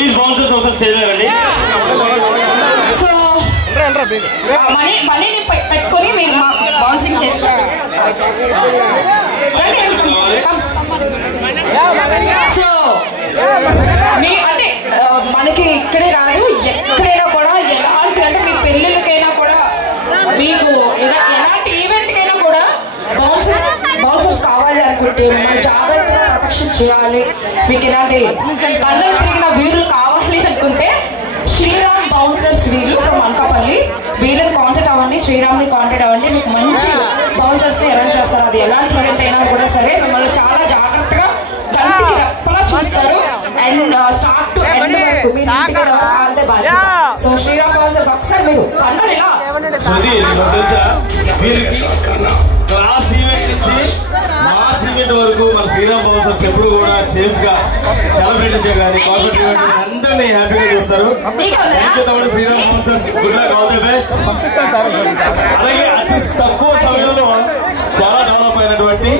Please bouncers ఒకసారి stage రండి. So మనీని పెట్టుకొని మీరు బౌన్సింగ్ చేస్తారు. సో మీ అంటే మనకి ఇక్కడే కాదు ఎక్కడైనా కూడా ఎలాంటి అంటే మీ పెళ్ళిళ్ళకైనా కూడా మీకు ఎలాంటి ఈవెంట్ కైనా కూడా బౌన్సర్స్ కావాలి అనుకుంటే మన జాగ్రత్తగా ప్రొటెక్షన్ చేయాలి. మీకు ఇలాంటి పండుగ తిరిగిన వీరులు కావాలి అనుకుంటే శ్రీరామ్ బౌన్సర్స్ వీళ్ళు ఫ్రమ్ అనకాపల్లి, వీళ్ళని కాంటాక్ట్ అవ్వండి, శ్రీరామ్ని కాంటాక్ట్ అవ్వండి. మీకు మంచి బౌన్సర్స్ ని అరేంజ్ చేస్తారు. అది ఎలాంటి ఈవెంట్ అయినా కూడా సరే మిమ్మల్ని చాలా జాగ్రత్తగా కంటికి రెప్పలా చూస్తారు. అండ్ స్టార్ట్ టు ఎండ్ వరకు మీరు ఇంటికి రావాలంటే బాధ్యత. సో శ్రీరామ్ బౌన్సర్స్ ఒకసారి మీరు కన్నడ ఇలా క్లాస్ ఈవెంట్ నుంచి మాస్ ఈవెంట్ వరకు మన శ్రీరామ్ బౌన్సర్స్ ఎప్పుడు కూడా సేఫ్ గా సెలబ్రేట్ చేయాలి. కార్పొరేట్ ఈవెంట్ అందరినీ హ్యాపీగా చూస్తారు. Sriram bouncers good luck, all the best. అలాగే అతి తక్కువ సమయంలో చాలా డెవలప్ అయినటువంటి